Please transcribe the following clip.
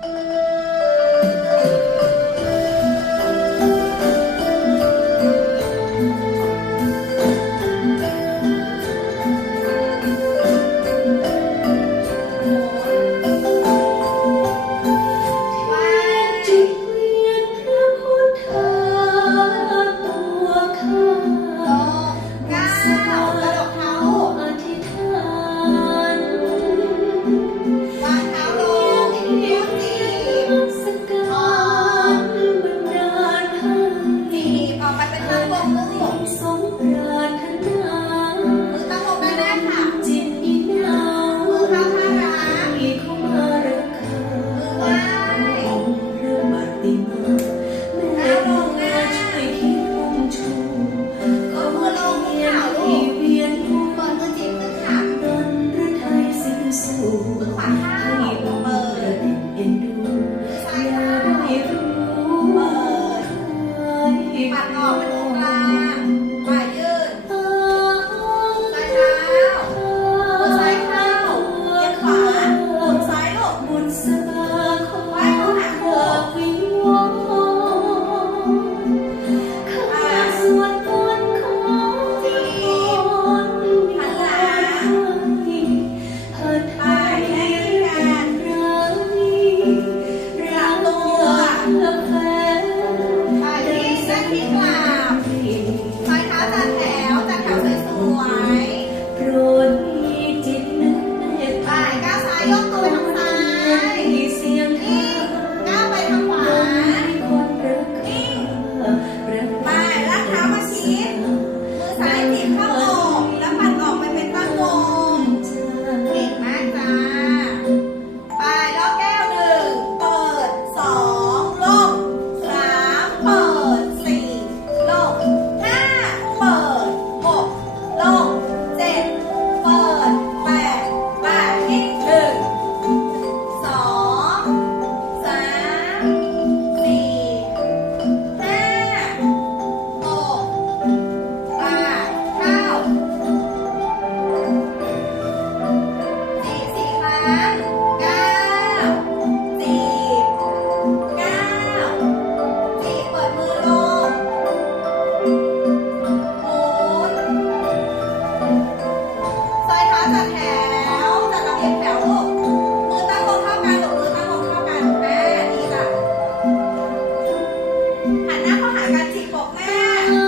Uh... หันหน้าเข้าหากันสิบกแม่